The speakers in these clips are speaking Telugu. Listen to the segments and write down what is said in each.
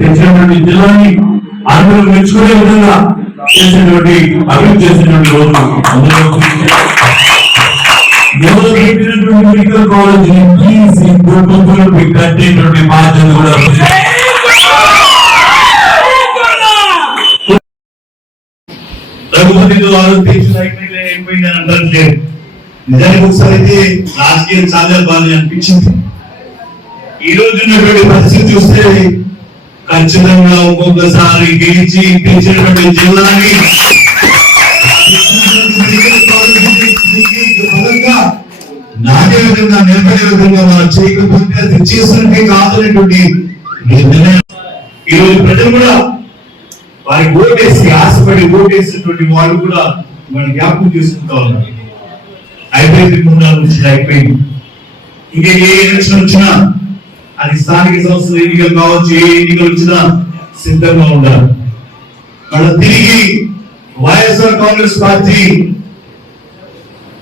తెచ్చినటువంటి జిల్లాని అందరూ మెచ్చుకునే విధంగా చేసినటువంటి అభివృద్ధి చేసినటువంటి రోజు. మెడికల్ కాలేజ్ ప్లీజ్ కట్టేటువంటి బాధ్యత కూడా రఘుపతి అయిపోయింది అని అంటారు నిజానికి ఒకసారి అయితే రాజకీయం చాలా బాగా అనిపించింది. ఈ రోజు ఉన్నటువంటి పరిస్థితి చూస్తే ఖచ్చితంగా ఒక్కొక్కసారి గెలిచి ఇప్పించేటువంటి జిల్లాని. నాకే విధంగా నిలబడే విధంగా మనం చేయకపోతే అది చేసినట్టే కాదనేటువంటి ఈరోజు ప్రజలు కూడా వారి ఓటేసి ఆశపడి ఓటేసినటువంటి వాళ్ళు కూడా మన జ్ఞాపకం చేసుకుంటా ఉన్నారు. అయిపోయింది ముందు నుంచి అయిపోయింది. ఇంకా ఏ ఎలక్షన్ వచ్చినా అది స్థానిక సంస్థల ఎన్నికలు కావచ్చు ఏ ఎన్నికలు వచ్చినా సిద్ధంగా ఉండాలి. మళ్ళీ తిరిగి వైఎస్ఆర్ కాంగ్రెస్ పార్టీ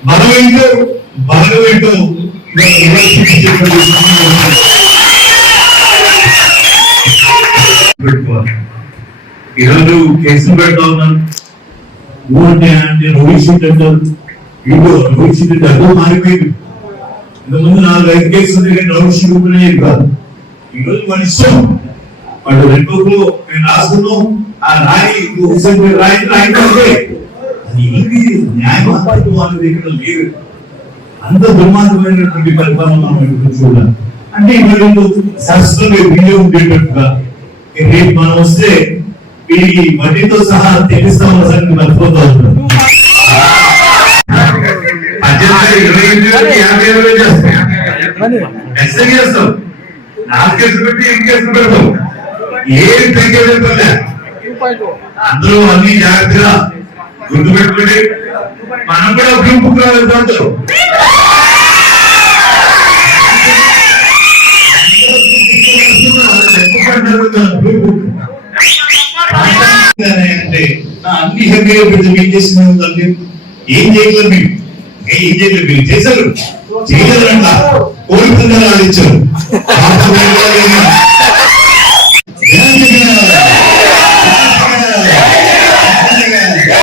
మనమేంటో బలమేంటో ఇవాళ విమర్శించేటువంటి ఈరోజు కేసులు పెడతా ఉన్నాను ఊరంటే అంటే రోహిత్ షీట్ అంటారు. ఇంకో రోహిత్ షీట్ అంటే అదో మారిపోయింది. ఇంతకుముందు నాలుగు ఐదు కేసులు ఉంది కానీ షీట్ ఉపయోగం కాదు. ఈరోజు మన ఇష్టం వాడు రెండు బుక్లు నేను రాసుకున్నాం. ఆ రాయి హుసేన్ రాయి రాయితే అది ఏంటి? న్యాయం అద్భుతం అనేది ఇక్కడ లేదు అంత దుర్మార్గమైనటువంటి పరిపాలన మనం చూడాలి. అంటే వీళ్ళు శాస్త్రంలో వీడియో ఉండేటట్టుగా. రేపు మనం వస్తే వీడికి వడ్డీతో సహా తెలుస్తామన్న సంగతి మర్చిపోతా. ఉంటాం చేస్తాం. నాలుగు కేసులు పెట్టి ఎన్ని కేసులు పెడతాం ఏం అందరూ అన్ని జాగ్రత్తగా గుర్తు పెట్టుకుని మనం కూడా గ్రూప్ రాలేదు అంటే ఆ, అన్ని హ్యాపీగా పెడితే మీకు చేసిన ఏం చేయగలరు మీరు? ఏం మీరు? చేశారు? కోరుకుందా ఇచ్చారు